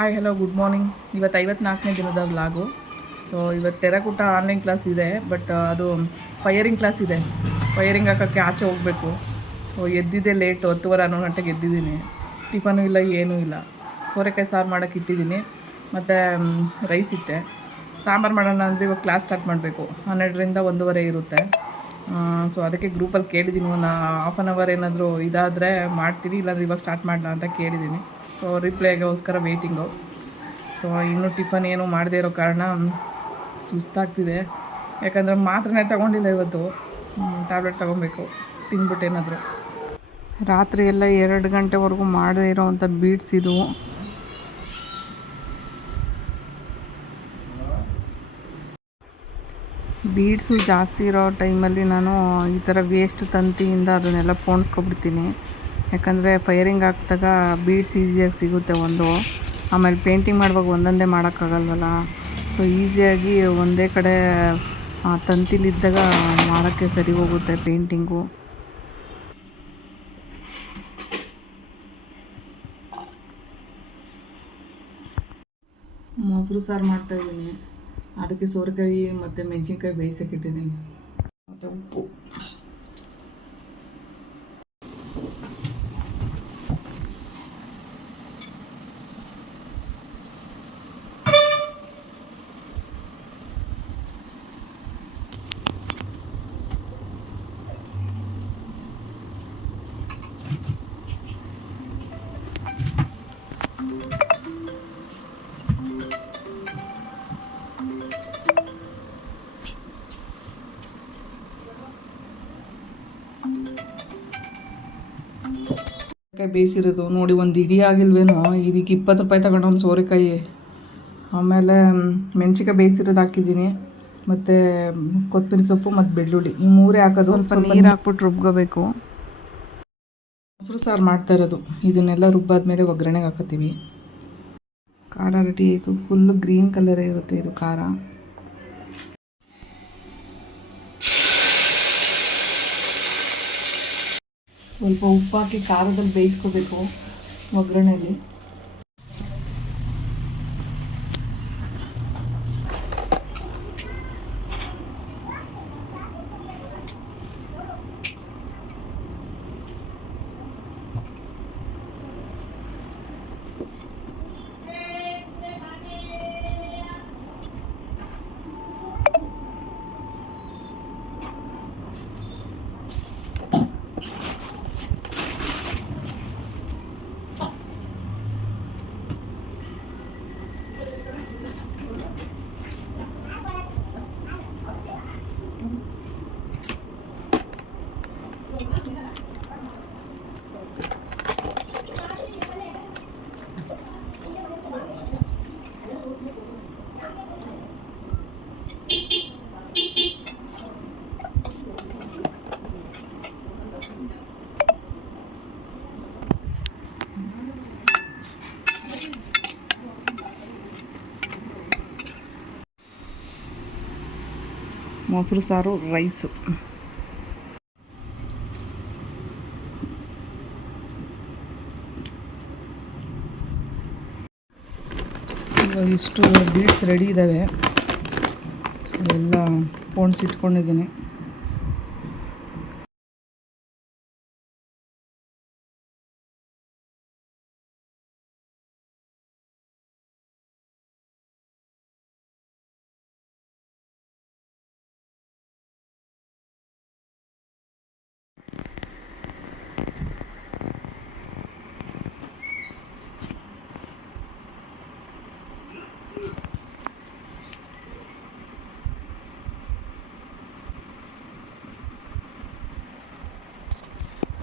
Hi hello good morning ಇವತ್ತು ಐವತ್ನಾಲ್ಕನೇ ದಿನದ vlog so ಇವತ್ತು ತೆರಕೂಟ ಆನ್ಲೈನ್ ಕ್ಲಾಸ್ ಇದೆ ಬಟ್ ಅದು ಫೈಯರಿಂಗ್ ಕ್ಲಾಸ್ ಇದೆ. ಫೈಯರಿಂಗ್ ಹಾಕೋಕ್ಕೆ ಆಚೆ ಹೋಗಬೇಕು. ಸೊ ಎದ್ದಿದ್ದೆ ಲೇಟು ಹತ್ತುವರೆ, ಹನ್ನೊಂದು ಗಂಟೆಗೆ ಎದ್ದಿದ್ದೀನಿ. ಟಿಫನು ಇಲ್ಲ, ಏನೂ ಇಲ್ಲ. ಸೋರೆಕಾಯಿ ಸಾರು ಮಾಡೋಕ್ಕೆ ಇಟ್ಟಿದ್ದೀನಿ. ಮತ್ತು ರೈಸ್ ಇಟ್ಟೆ. ಸಾಂಬಾರು ಮಾಡೋಣ ಅಂದರೆ ಇವಾಗ ಕ್ಲಾಸ್ ಸ್ಟಾರ್ಟ್ ಮಾಡಬೇಕು. ಹನ್ನೆರಡರಿಂದ ಒಂದೂವರೆ ಇರುತ್ತೆ. ಸೊ ಅದಕ್ಕೆ ಗ್ರೂಪಲ್ಲಿ ಕೇಳಿದ್ದೀನಿ. ಒಂದು ಹಾಫ್ ಆನ್ ಅವರ್ ಏನಾದರೂ ಇದಾದರೆ ಮಾಡ್ತೀನಿ. ಇಲ್ಲಾಂದರೆ ಇವಾಗ ಸ್ಟಾರ್ಟ್ ಮಾಡೋಣ ಅಂತ ಕೇಳಿದ್ದೀನಿ. ಸೊ ರಿಪ್ಲೈಗೋಸ್ಕರ ವೇಟಿಂಗು ಸೊ ಇನ್ನೂ ಟಿಫನ್ ಏನು ಮಾಡದೇ ಇರೋ ಕಾರಣ ಸುಸ್ತಾಗ್ತಿದೆ. ಯಾಕಂದರೆ ಮಾತ್ರನೇ ತಗೊಂಡಿಲ್ಲ ಇವತ್ತು. ಟ್ಯಾಬ್ಲೆಟ್ ತೊಗೊಬೇಕು. ತಿಂದ್ಬಿಟ್ಟು ಏನಾದರೂ. ರಾತ್ರಿ ಎಲ್ಲ ಎರಡು ಗಂಟೆವರೆಗೂ ಮಾಡದೇ ಇರೋವಂಥ ಬೀಡ್ಸ್ ಇದು. ಬೀಡ್ಸು ಜಾಸ್ತಿ ಇರೋ ಟೈಮಲ್ಲಿ ನಾನು ಈ ಥರ ವೇಸ್ಟ್ ತಂತಿಯಿಂದ ಅದನ್ನೆಲ್ಲ ಪೋಣಿಸ್ಕೊಬಿಡ್ತೀನಿ. ಯಾಕಂದರೆ ಫೈರಿಂಗ್ ಹಾಕ್ದಾಗ ಬೀಡ್ಸ್ ಈಸಿಯಾಗಿ ಸಿಗುತ್ತೆ ಒಂದು. ಆಮೇಲೆ ಪೇಂಟಿಂಗ್ ಮಾಡುವಾಗ ಒಂದೊಂದೇ ಮಾಡೋಕ್ಕಾಗಲ್ವಲ್ಲ? ಸೊ ಈಸಿಯಾಗಿ ಒಂದೇ ಕಡೆ ತಂತಿಲಿದ್ದಾಗ ಮಾಡೋಕ್ಕೆ ಸರಿ ಹೋಗುತ್ತೆ ಪೇಂಟಿಂಗು ಮೊಸರು ಸಾರು ಮಾಡ್ತಾಯಿದ್ದೀನಿ ಅದಕ್ಕೆ ಸೋರೆಕಾಯಿ ಮತ್ತು ಮೆಣಸಿನ್ಕಾಯಿ ಬೇಯಿಸಕ್ಕಿಟ್ಟಿದ್ದೀನಿ ಮತ್ತು ಉಪ್ಪು ಸೋರೆಕಾಯಿ ಬೇಯಿಸಿರೋದು ನೋಡಿ ಒಂದು ಇಡೀ ಆಗಿಲ್ವೇನೋ ಇದಕ್ಕೆ ಇಪ್ಪತ್ತು ರೂಪಾಯಿ ತಗೊಂಡು ಒಂದು ಸೋರೆಕಾಯಿ. ಆಮೇಲೆ ಮೆಣಸಿಕಾಯಿ ಬೇಯಿಸಿರೋದು ಹಾಕಿದ್ದೀನಿ. ಮತ್ತು ಕೊತ್ತಂಬರಿ ಸೊಪ್ಪು ಮತ್ತು ಬೆಳ್ಳುಳ್ಳಿ. ಈ ಮೂರೇ ಹಾಕೋದು ಸ್ವಲ್ಪ ನೀರು ಹಾಕ್ಬಿಟ್ಟು ರುಬ್ಕೋಬೇಕು. ಮೊಸರು ಸಾರು ಮಾಡ್ತಾ ಇರೋದು. ಇದನ್ನೆಲ್ಲ ರುಬ್ಬಾದ್ಮೇಲೆ ಒಗ್ಗರಣೆಗೆ ಹಾಕೋತೀವಿ ಖಾರ ರೆಡಿ ಆಯಿತು. ಫುಲ್ಲು ಗ್ರೀನ್ ಕಲರೇ ಇರುತ್ತೆ ಇದು ಖಾರ. ಸ್ವಲ್ಪ ಉಪ್ಪಾಕಿ ಖಾರದಲ್ಲಿ ಬೇಯಿಸ್ಕೋಬೇಕು ಒಗ್ಗರಣೆಯಲ್ಲಿ ಮೊಸರು ಸಾರು ರೈಸು. ಇಷ್ಟು ಬೀಟ್ಸ್ ರೆಡಿ ಇದ್ದಾವೆ ಸೊ ಎಲ್ಲ ಇಟ್ಕೊಂಡಿದ್ದೀನಿ.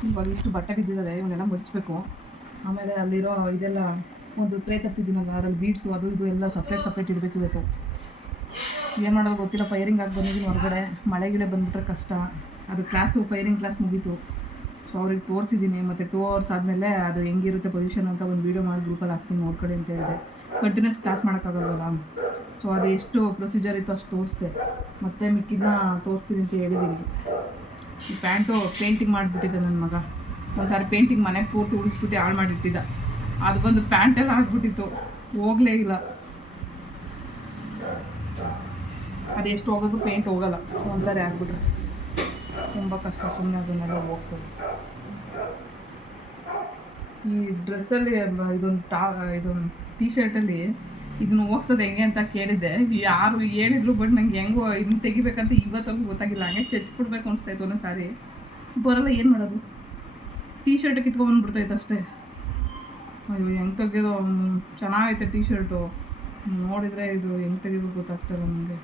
ಇವಾಗ ಇಷ್ಟು ಬಟ್ಟೆ ಬಿದ್ದಿದ್ದಾವೆ ಇವನ್ನೆಲ್ಲ ಮುಚ್ಚಬೇಕು ಆಮೇಲೆ ಅಲ್ಲಿರೋ ಇದೆಲ್ಲ ಒಂದು ಟ್ರೇ ತರಿಸಿದ್ದೀನಲ್ಲ, ಅದರಲ್ಲಿ ಬೀಡ್ಸು ಅದು ಇದು ಎಲ್ಲ ಸಪ್ರೇಟ್ ಸಪ್ರೇಟ್ ಇಡಬೇಕು ಇವತ್ತು. ಏನು ಮಾಡೋದು ಗೊತ್ತಿಲ್ಲ ಫೈರಿಂಗ್ ಆಗಿ ಬಂದಿದ್ದೀನಿ ಹೊರಗಡೆ. ಮಳೆಗಿಳೆ ಬಂದುಬಿಟ್ರೆ ಕಷ್ಟ. ಅದು ಕ್ಲಾಸು ಫೈರಿಂಗ್ ಕ್ಲಾಸ್ ಮುಗೀತು. ಸೊ ಅವ್ರಿಗೆ ತೋರಿಸಿದ್ದೀನಿ, ಮತ್ತು ಟೂ ಅವರ್ಸ್ ಆದಮೇಲೆ ಅದು ಹೆಂಗಿರುತ್ತೆ ಪೊಸಿಷನ್ ಅಂತ ಒಂದು ವೀಡಿಯೋ ಮಾಡಿ ಗ್ರೂಪಲ್ಲಿ ಹಾಕ್ತೀನಿ ನೋಡ್ಕೊಳ್ಳಿ ಅಂತ ಹೇಳಿದೆ. Continuous class ಮಾಡೋಕ್ಕಾಗಲ್ವಲ್ಲ? ಸೊ ಅದು ಎಷ್ಟು ಪ್ರೊಸೀಜರ್ ಇತ್ತು ಅಷ್ಟು ತೋರಿಸ್ದೆ. ಮತ್ತೆ ಮಿಕ್ಕಿದ್ನ ತೋರಿಸ್ತೀನಿ ಅಂತ ಹೇಳಿದ್ದೀನಿ. ಈ ಪ್ಯಾಂಟು ಪೇಂಟಿಂಗ್ ಮಾಡಿಬಿಟ್ಟಿದ್ದೆ ನನ್ನ ಮಗ. ಒಂದು ಸಾರಿ ಪೇಂಟಿಂಗ್ ಮನೆ ಪೂರ್ತಿ ಉಳಿಸ್ಬಿಟ್ಟು ಹಾಳು ಮಾಡಿಟ್ಟಿದ್ದ. ಅದು ಬಂದು ಪ್ಯಾಂಟೆಲ್ಲ ಆಗ್ಬಿಟ್ಟಿತ್ತು. ಹೋಗಲೇ ಇಲ್ಲ. ಅದೆಷ್ಟು ಹೋಗೋದು ಪೇಂಟ್ ಹೋಗಲ್ಲ. ಒಂದ್ಸಾರಿ ಆಗ್ಬಿಟ್ರೆ. ತುಂಬ ಕಷ್ಟ ಸುಮ್ಮನೆ ಅದನ್ನೆಲ್ಲ ಹೋಗ್ಸೋದು. ಈ ಡ್ರೆಸ್ಸಲ್ಲಿ, ಇದೊಂದು ಟಾ, ಇದೊಂದು ಟೀ ಶರ್ಟಲ್ಲಿ ಇದನ್ನ ಹೋಗ್ಸೋದು ಹೆಂಗೆ ಅಂತ ಕೇಳಿದ್ದೆ. ಯಾರು ಹೇಳಿದ್ರು ಬಟ್ ನಂಗೆ ಹೆಂಗೋ ಇದನ್ನ ತೆಗಿಬೇಕಂತ ಇವತ್ತವರೆಗೂ ಗೊತ್ತಾಗಿಲ್ಲ. ಹಂಗೆ ಚೆಚ್ಬಿಡ್ಬೇಕು ಅನಿಸ್ತಾ ಇತ್ತು ಒಂದೊಂದು ಸಾರಿ. ಬರಲ್ಲ, ಏನು ಮಾಡೋದು? ಟೀ ಶರ್ಟ್ ಕಿತ್ಕೊಂಡ್ಬಂದ್ಬಿಡ್ತೈತೆ ಅಷ್ಟೇ. ಅಯ್ಯೋ, ಹೆಂಗೆ ತೆಗೆಯೋದು ಚೆನ್ನಾಗೈತೆ ಟೀ ಶರ್ಟು ನೋಡಿದರೆ ಇದು ಹೆಂಗೆ ತೆಗಿಬೇಕು ಗೊತ್ತಾಗ್ತಾರೆ ನನಗೆ.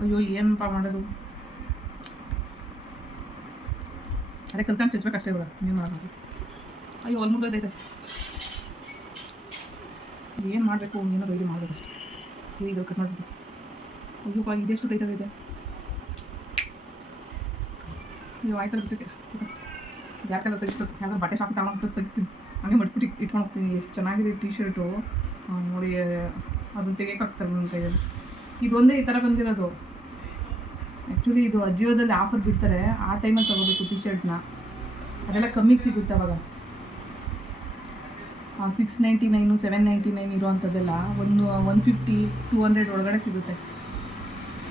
ಅಯ್ಯೋ, ಏನಪ್ಪ ಮಾಡೋದು? ಅದೇ ಕಲ್ತಂಗೆ ಚಚ್ಬೇಕು ಅಷ್ಟೇ ನೀವು ಮಾಡೋದು. ಅಯ್ಯೋ, ಒಂದು ಮುಗಿದೈತೆ ಏನು ಮಾಡಬೇಕು? ಏನೋ ರೆಡಿ ಮಾಡಬೇಕು ಅಷ್ಟೇ. ಇದು ಕಟ್ ಮಾಡ್ಬಿಟ್ಟು ಅಯ್ಯೋ ಪಾ ಇದೆಷ್ಟು ಟೈಟ್ ಆಗೈತೆ. ನೀವು ಆಯ್ತಲ್ಲ ಜೊತೆಗೆ ಯಾಕೆಲ್ಲ ತೆಗಿಸ್ಬೇಕು? ಯಾಕಂದ್ರೆ ಬಟ್ಟೆ ಶಾಪ್ ತಗೊಂಡು ತೆಗಿಸ್ತೀನಿ. ಹಂಗೆ ಮಟ್ಬಿಟ್ಟು ಇಟ್ಕೊಂಡು ಹೋಗ್ತೀನಿ. ಎಷ್ಟು ಚೆನ್ನಾಗಿದೆ ಟೀ ಶರ್ಟು ನೋಡಿ ಅದನ್ನ ತೆಗಿಯೋಕ್ಕಾಗ್ತಾರೆ ನನ್ನ ಕೈಯಲ್ಲಿ. ಇದೊಂದೇ ಈ ಥರ ಬಂದಿರೋದು. ಆ್ಯಕ್ಚುಲಿ ಇದು ಅಜಿಯೋದಲ್ಲಿ ಆಫರ್ ಬಿಡ್ತಾರೆ. ಆ ಟೈಮಲ್ಲಿ ತೊಗೋಬೇಕು ಟಿ ಶರ್ಟ್ನ ಅದೆಲ್ಲ ಕಮ್ಮಿಗೆ ಸಿಗುತ್ತೆ ಅವಾಗ. Six ninety nine seven ninety nine ಇರೋವಂಥದ್ದೆಲ್ಲ ಒಂದು ಒನ್ ಫಿಫ್ಟಿ ಟೂ ಹಂಡ್ರೆಡ್ ಒಳಗಡೆ ಸಿಗುತ್ತೆ.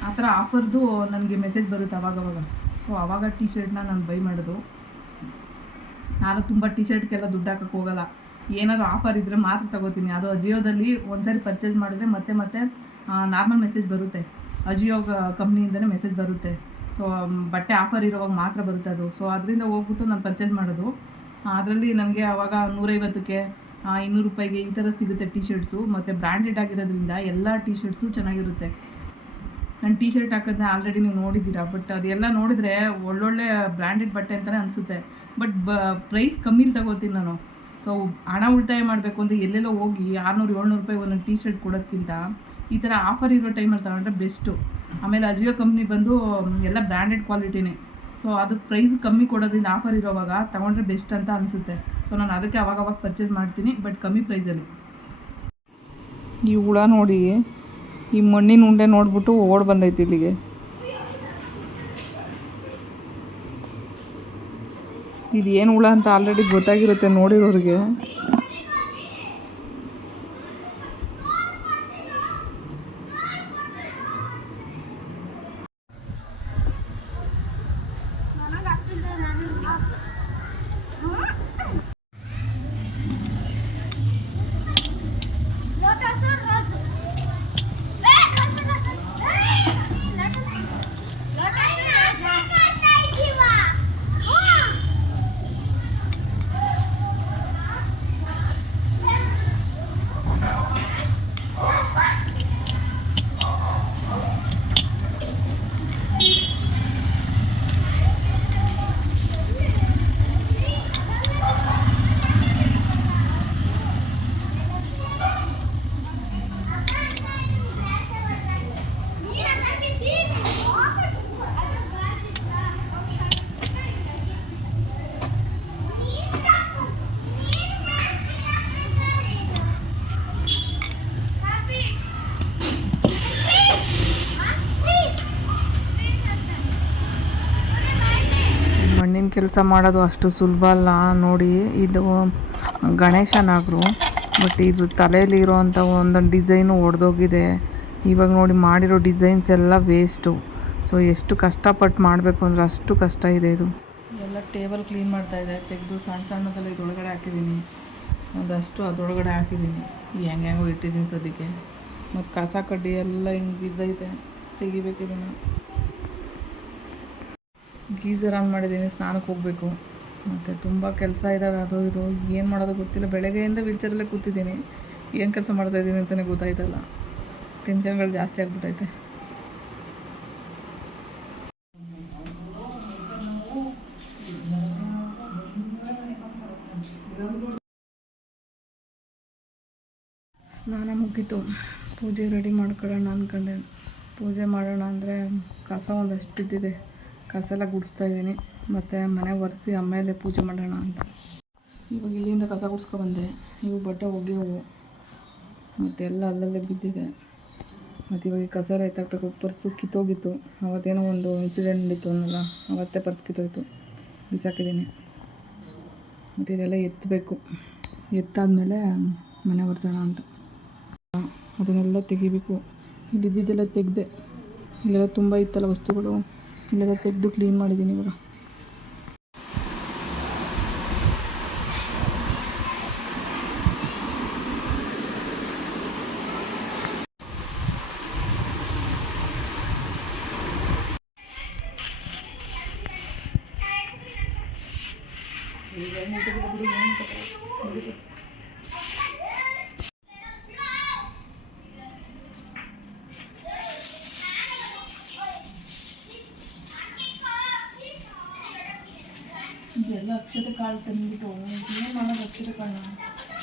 ಆ ಥರ ಆಫರ್ದು ನನಗೆ ಮೆಸೇಜ್ ಬರುತ್ತೆ ಅವಾಗವಾಗ ಸೊ ಆವಾಗ ಟಿ ಶರ್ಟ್ನ ನಾನು ಬೈ ಮಾಡೋದು ನಾನು ತುಂಬ ಟಿ ಶರ್ಟ್ಗೆಲ್ಲ ದುಡ್ಡು ಹಾಕಕ್ಕೆ ಹೋಗಲ್ಲ. ಏನಾದರೂ ಆಫರ್ ಇದ್ದರೆ ಮಾತ್ರ ತಗೋತೀನಿ. ಅದು ಅಜಿಯೋದಲ್ಲಿ ಒಂದ್ಸರಿ ಪರ್ಚೇಸ್ ಮಾಡಿದ್ರೆ ಮತ್ತೆ ಮತ್ತೆ ನಾರ್ಮಲ್ ಮೆಸೇಜ್ ಬರುತ್ತೆ. ಅಜಿಯೋ ಕಂಪ್ನಿಯಿಂದನೇ ಮೆಸೇಜ್ ಬರುತ್ತೆ. ಸೊ ಬಟ್ಟೆ ಆಫರ್ ಇರೋವಾಗ ಮಾತ್ರ ಬರುತ್ತೆ ಅದು. ಸೊ ಅದರಿಂದ ಹೋಗ್ಬಿಟ್ಟು ನಾನು ಪರ್ಚೇಸ್ ಮಾಡೋದು. ಅದರಲ್ಲಿ ನನಗೆ ಆವಾಗ ನೂರೈವತ್ತಕ್ಕೆ ಇನ್ನೂರು ರೂಪಾಯಿಗೆ ಈ ಥರ ಸಿಗುತ್ತೆ ಟಿ ಶರ್ಟ್ಸು ಮತ್ತು ಬ್ರ್ಯಾಂಡೆಡ್ ಆಗಿರೋದ್ರಿಂದ ಎಲ್ಲ ಟಿ ಶರ್ಟ್ಸು ಚೆನ್ನಾಗಿರುತ್ತೆ. ನಾನು ಟಿ ಶರ್ಟ್ ಹಾಕೋದನ್ನ ಆಲ್ರೆಡಿ ನೀವು ನೋಡಿದ್ದೀರಾ ಬಟ್ ಅದೆಲ್ಲ ನೋಡಿದ್ರೆ ಒಳ್ಳೊಳ್ಳೆ ಬ್ರ್ಯಾಂಡೆಡ್ ಬಟ್ಟೆ ಅಂತಲೇ ಅನಿಸುತ್ತೆ. ಬಟ್ ಬ ಪ್ರೈಸ್ ಕಮ್ಮಿಲಿ ತಗೋತೀನಿ ನಾನು. ಸೊ ಹಣ ಉಳಿತಾಯ ಮಾಡಬೇಕು ಅಂದರೆ ಎಲ್ಲೆಲ್ಲೋ ಹೋಗಿ ಆರುನೂರು, ಏಳ್ನೂರು ರೂಪಾಯಿ ಒಂದೊಂದು ಟಿ ಶರ್ಟ್ ಕೊಡೋದಕ್ಕಿಂತ ಈ ಥರ ಆಫರ್ ಇರೋ ಟೈಮಲ್ಲಿ ತಗೊಂಡ್ರೆ ಬೆಸ್ಟು ಆಮೇಲೆ ಅಜಿಯೋ ಕಂಪ್ನಿ ಬಂದು, ಎಲ್ಲ ಬ್ರ್ಯಾಂಡೆಡ್ ಕ್ವಾಲಿಟಿನೇ ಸೊ ಅದಕ್ಕೆ ಪ್ರೈಸ್ ಕಮ್ಮಿ ಕೊಡೋದ್ರಿಂದ ಆಫರ್ ಇರೋವಾಗ ತಗೊಂಡ್ರೆ ಬೆಸ್ಟ್ ಅಂತ ಅನಿಸುತ್ತೆ. ಸೊ ನಾನು ಅದಕ್ಕೆ ಅವಾಗ ಅವಾಗ ಪರ್ಚೇಸ್ ಮಾಡ್ತೀನಿ ಬಟ್ ಕಮ್ಮಿ ಪ್ರೈಸಲ್ಲಿ ಈ ಹುಳ ನೋಡಿ, ಈ ಮಣ್ಣಿನ ಉಂಡೆ ನೋಡ್ಬಿಟ್ಟು ಓಡ್ ಬಂದೈತಿ ಇಲ್ಲಿಗೆ. ಇದು ಏನು ಹುಳ ಅಂತ ಆಲ್ರೆಡಿ ಗೊತ್ತಾಗಿರುತ್ತೆ ನೋಡಿರೋರಿಗೆ. ಕೆಲಸ ಮಾಡೋದು ಅಷ್ಟು ಸುಲಭ ಅಲ್ಲ. ನೋಡಿ, ಇದು ಗಣೇಶನಾಗರು, ಬಟ್ ಇದು ತಲೆಯಲ್ಲಿ ಇರೋವಂಥ ಒಂದೊಂದು ಡಿಸೈನು ಒಡೆದೋಗಿದೆ. ಇವಾಗ ನೋಡಿ, ಮಾಡಿರೋ ಡಿಸೈನ್ಸ್ ಎಲ್ಲ ವೇಸ್ಟು. ಸೊ, ಎಷ್ಟು ಕಷ್ಟಪಟ್ಟು ಮಾಡಬೇಕು ಅಂದರೆ ಅಷ್ಟು ಕಷ್ಟ ಇದೆ ಇದು. ಎಲ್ಲ ಟೇಬಲ್ ಕ್ಲೀನ್ ಮಾಡ್ತಾ ಇದೆ. ತೆಗೆದು ಸಣ್ಣ ಸಣ್ಣದೆಲ್ಲ ಇದೊಳಗಡೆ ಹಾಕಿದ್ದೀನಿ. ಒಂದಷ್ಟು ಅದರೊಳಗಡೆ ಹಾಕಿದ್ದೀನಿ. ಹೆಂಗೆ ಹೆಂಗೋ ಇಟ್ಟಿದ್ದೀನಿ ಸದ್ಯಕ್ಕೆ. ಮತ್ತು ಕಸ ಕಡ್ಡಿ ಎಲ್ಲ ಹಿಂಗೆ ಬಿದ್ದೈತೆ. ತೆಗಿಬೇಕು ಇದನ್ನು ಗೀಸರ್ ಆನ್ ಮಾಡಿದ್ದೀನಿ, ಸ್ನಾನಕ್ಕೆ ಹೋಗಬೇಕು. ಮತ್ತು ತುಂಬ ಕೆಲಸ ಇದ್ದಾವೆ ಅದು ಇದು. ಏನು ಮಾಡೋದು ಗೊತ್ತಿಲ್ಲ. ಬೆಳಗ್ಗೆಯಿಂದ ವೀಲ್ಚರಲ್ಲೇ ಕೂತಿದ್ದೀನಿ. ಏನು ಕೆಲಸ ಮಾಡ್ತಾ ಇದ್ದೀನಿ ಅಂತಲೇ ಗೊತ್ತಾಯ್ತಲ್ಲ ಟೆನ್ಷನ್ಗಳು ಜಾಸ್ತಿ ಆಗ್ಬಿಟ್ಟೈತೆ. ಸ್ನಾನ ಮುಗೀತು. ಪೂಜೆ ರೆಡಿ ಮಾಡ್ಕೊಳ್ಳೋಣ ಅಂದ್ಕೊಂಡೆ ಪೂಜೆ ಮಾಡೋಣ ಅಂದರೆ ಕಸ ಒಂದಷ್ಟು ಬಿದ್ದಿದೆ. ಕಸ ಎಲ್ಲ ಗುಡಿಸ್ತಾ ಇದ್ದೀನಿ. ಮತ್ತು ಮನೆ ಒರೆಸಿ ಆಮೇಲೆ ಪೂಜೆ ಮಾಡೋಣ ಅಂತ. ಇವಾಗ ಇಲ್ಲಿಂದ ಕಸ ಗುಡ್ಸ್ಕೊ ಬಂದೆ. ಇವು ಬಟ್ಟೆ ಒಗೆವು ಮತ್ತು ಎಲ್ಲ ಅಲ್ಲಲ್ಲೇ ಬಿದ್ದಿದೆ. ಮತ್ತು ಇವಾಗ ಕಸ ಎಲ್ಲ ಎತ್ತಾಕ್ಬೇಕು. ಪರ್ಸು ಕಿತ್ತೋಗಿತ್ತು. ಅವತ್ತೇನೋ ಒಂದು ಇನ್ಸಿಡೆಂಟ್ ಇತ್ತು ಅನ್ನಲ್ಲ. ಅವತ್ತೇ ಪರ್ಸ್ ಕಿತ್ತೋಯ್ತು. ಬಿಸಾಕಿದ್ದೀನಿ. ಮತ್ತು ಇದೆಲ್ಲ ಎತ್ತಬೇಕು. ಎತ್ತಾದಮೇಲೆ ಮನೆ ಒರೆಸೋಣ ಅಂತ. ಅದನ್ನೆಲ್ಲ ತೆಗಿಬೇಕು. ಇಲ್ಲಿದ್ದೆಲ್ಲ ತೆಗೆದೆ. ಇಲ್ಲೆಲ್ಲ ತುಂಬ ಇತ್ತಲ್ಲ ವಸ್ತುಗಳು. ಇಲ್ಲೆಲ್ಲ ತೆಗೆದು ಕ್ಲೀನ್ ಮಾಡಿದ್ದೀನಿ ಇವಾಗ. ಅಕ್ಷತೆ ಕಾಳು ತಂದ್ಬಿಟ್ಟು ಏನು ಮಾಡೋದು ಅಕ್ಷತೆ ಕಾಳು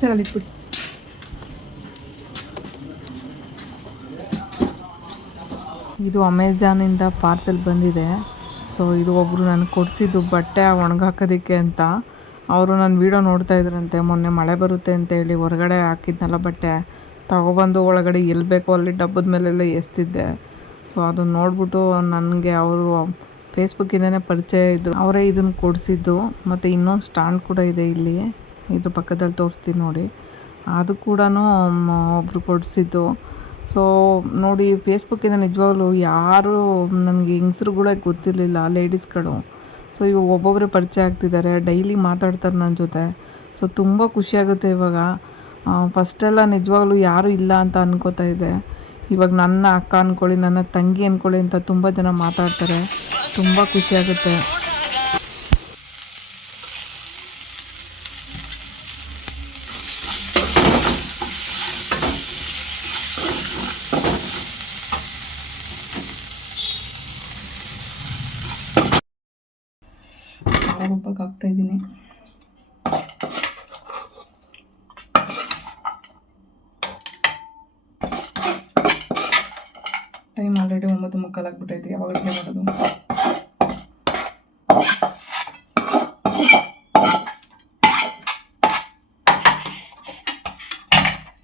ಚೆನ್ನಾಗಿ ಇಟ್ಬಿಟ್ಟು ಇದು ಅಮೆಝಾನಿಂದ ಪಾರ್ಸೆಲ್ ಬಂದಿದೆ. ಸೊ ಇದು ಒಬ್ಬರು ನನಗೆ ಕೊಡಿಸಿದ್ದು ಬಟ್ಟೆ ಒಣಗಾಕೋದಕ್ಕೆ ಅಂತ. ಅವರು ನನ್ನ ವೀಡಿಯೋ ನೋಡ್ತಾ ಇದ್ರಂತೆ, ಮೊನ್ನೆ ಮಳೆ ಬರುತ್ತೆ ಅಂತ ಹೇಳಿ ಹೊರಗಡೆ ಹಾಕಿದ್ನಲ್ಲ ಬಟ್ಟೆ. ತಗೊಬಂದು ಒಳಗಡೆ ಎಲ್ಲಿ ಬೇಕೋ ಅಲ್ಲಿ ಡಬ್ಬದ ಮೇಲೆಲ್ಲ ಎಸ್ತಿದ್ದೆ. ಸೊ ಅದನ್ನು ನೋಡ್ಬಿಟ್ಟು ನನಗೆ ಅವರು ಫೇಸ್ಬುಕ್ಕಿಂದನೇ ಪರಿಚಯ ಇದ್ದರು ಅವರೇ ಇದನ್ನು ಕೊಡಿಸಿದ್ದು. ಮತ್ತು ಇನ್ನೊಂದು ಸ್ಟ್ಯಾಂಡ್ ಕೂಡ ಇದೆ ಇಲ್ಲಿ. ಇದ್ರ ಪಕ್ಕದಲ್ಲಿ ತೋರಿಸ್ತೀನಿ ನೋಡಿ. ಅದು ಕೂಡ ಒಬ್ಬರು ಕೊಡಿಸಿದ್ದು. ಸೊ ನೋಡಿ ಫೇಸ್ಬುಕ್ಕಿಂದ ನಿಜವಾಗ್ಲೂ ಯಾರು ನನಗೆ ಹೆಂಗಸ್ರುಗಳೇ ಗೊತ್ತಿರಲಿಲ್ಲ ಲೇಡೀಸ್ಗಳು ಸೊ ಇವಾಗ ಒಬ್ಬೊಬ್ಬರೇ ಪರಿಚಯ ಆಗ್ತಿದ್ದಾರೆ ಡೈಲಿ ಮಾತಾಡ್ತಾರೆ ನನ್ನ ಜೊತೆ. ಸೊ ತುಂಬ ಖುಷಿಯಾಗುತ್ತೆ ಇವಾಗ. ಫಸ್ಟೆಲ್ಲ ನಿಜವಾಗ್ಲೂ ಯಾರೂ ಇಲ್ಲ ಅಂತ ಅನ್ಕೋತಾ ಇದೆ ಇವಾಗ ನನ್ನ ಅಕ್ಕ ಅಂದ್ಕೊಳ್ಳಿ ನನ್ನ ತಂಗಿ ಅಂದ್ಕೊಳ್ಳಿ ಅಂತ ತುಂಬ ಜನ ಮಾತಾಡ್ತಾರೆ. ತುಂಬ ಖುಷಿಯಾಗುತ್ತೆ ರುಬ್ಬಕ್ಕೆ ಹಾಕ್ತಾಯಿದ್ದೀನಿ ಟೈಮ್ ಆಲ್ರೆಡಿ ಒಂಬತ್ತು ಮುಕ್ಕಾಲಾಗ್ಬಿಟ್ಟೈತಿ ಯಾವಾಗ ಅಡುಗೆ ಮಾಡೋದು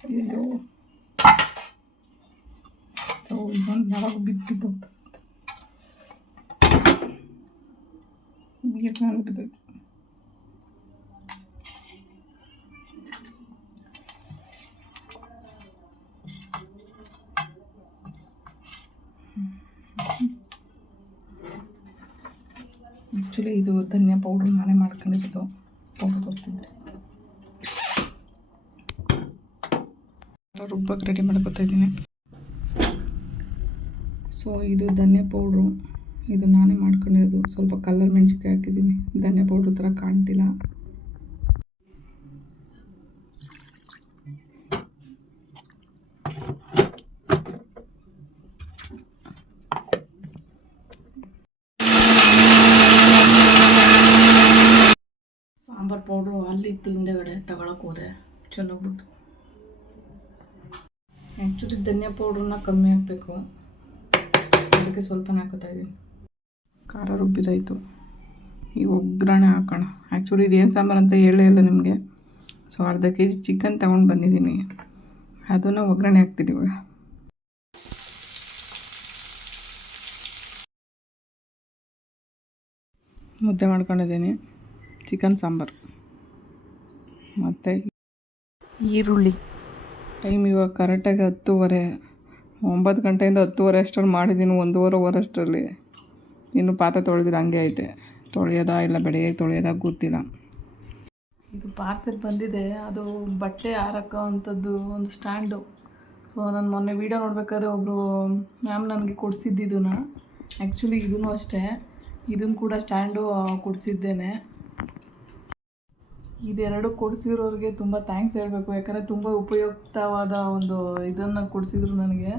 ಅಯ್ಯೋ ಸೊ ಇನ್ನೊಂದು ಯಾವಾಗ ಬಿದ್ದಿದ್ದು ಅಂತ ನೀರು ಬಿದ್ದೈತೆ ಆ್ಯಕ್ಚುಲಿ ಇದು ಧನಿಯಾ ಪೌಡ್ರ್ ನಾನೇ ಮಾಡ್ಕೊಂಡಿದ್ದು. ಪೌಡ್ರ್ ತೋರಿಸ್ತೀನಿ. ರುಬ್ಬಕ್ಕೆ ರೆಡಿ ಮಾಡ್ಕೋತಾ ಇದ್ದೀನಿ. ಸೊ ಇದು ಧನಿಯಾ ಪೌಡ್ರು ಇದು ನಾನೇ ಮಾಡ್ಕೊಂಡಿರೋದು. ಸ್ವಲ್ಪ ಕಲರ್ ಮೆಣಸಿಕಾಯಿ ಹಾಕಿದ್ದೀನಿ. ಧನಿಯಾ ಪೌಡ್ರ್ ಥರ ಕಾಣ್ತಿಲ್ಲ ಸಾಂಬಾರು ಅಲ್ಲಿತ್ತು ಹಿಂದೆಗಡೆ ತಗೊಳಕ್ಕೆ ಹೋದೆ. ಚೆಲ್ಲೋಗ್ಬಿಟ್ಟು ಆ್ಯಕ್ಚುಲಿ ಧನಿಯಾ ಪೌಡ್ರನ್ನ ಕಮ್ಮಿ ಹಾಕಬೇಕು. ಅದಕ್ಕೆ ಸ್ವಲ್ಪನೇ ಹಾಕೋತಾ ಇದ್ದೀನಿ. ಖಾರ ರುಬ್ಬಿದಾಯಿತು. ಈಗ ಒಗ್ಗರಣೆ ಹಾಕೋಣ. ಆ್ಯಕ್ಚುಲಿ ಇದೇನು ಸಾಂಬಾರು ಅಂತ ಹೇಳೇ ಇಲ್ಲ ನಿಮಗೆ. ಸೊ ಅರ್ಧ ಕೆ ಜಿ ಚಿಕನ್ ತೊಗೊಂಡು ಬಂದಿದ್ದೀನಿ. ಅದನ್ನು ಒಗ್ಗರಣೆ ಹಾಕ್ತೀನಿ ಇವಾಗ. ಮುದ್ದೆ ಮಾಡ್ಕೊಂಡಿದ್ದೀನಿ. ಚಿಕನ್ ಸಾಂಬಾರು. ಮತ್ತು ಈರುಳ್ಳಿ. ಟೈಮ್ ಇವಾಗ ಕರೆಕ್ಟಾಗಿ ಹತ್ತುವರೆ ಒಂಬತ್ತು ಗಂಟೆಯಿಂದ ಹತ್ತುವರೆ ಅಷ್ಟರಲ್ಲಿ ಮಾಡಿದ್ದೀನಿ ಒಂದೂವರೆ ಅಷ್ಟರಲ್ಲಿ ಇನ್ನು ಪಾತ್ರೆ ತೊಳೆದಿಲ್ಲ ಹಂಗೆ ಐತೆ. ತೊಳೆಯೋದಾ ಇಲ್ಲ ಬೆಳಗ್ಗೆ ತೊಳೆಯೋದಾ ಗೊತ್ತಿಲ್ಲ. ಇದು ಪಾರ್ಸೆಲ್ ಬಂದಿದೆ ಅದು ಬಟ್ಟೆ ಹಾರಕ್ಕೋ ಅಂಥದ್ದು ಒಂದು ಸ್ಟ್ಯಾಂಡು. ಸೊ ನಾನು ಮೊನ್ನೆ ವೀಡಿಯೋ ನೋಡ್ಬೇಕಾದ್ರೆ ಒಬ್ಬರು ಮ್ಯಾಮ್ ನನಗೆ ಕೊಡಿಸಿದ್ದಿದ್ದನ್ನ ಆ್ಯಕ್ಚುಲಿ ಇದೂ ಅಷ್ಟೇ. ಇದನ್ನು ಕೂಡ ಸ್ಟ್ಯಾಂಡು ಕೊಡಿಸಿದ್ದೇನೆ. ಇದೆರಡು ಕೊಡಿಸಿರೋರಿಗೆ ತುಂಬ ಥ್ಯಾಂಕ್ಸ್ ಹೇಳಬೇಕು. ಯಾಕಂದರೆ ತುಂಬ ಉಪಯುಕ್ತವಾದ ಒಂದು ಇದನ್ನು ಕೊಡಿಸಿದ್ರು ನನಗೆ.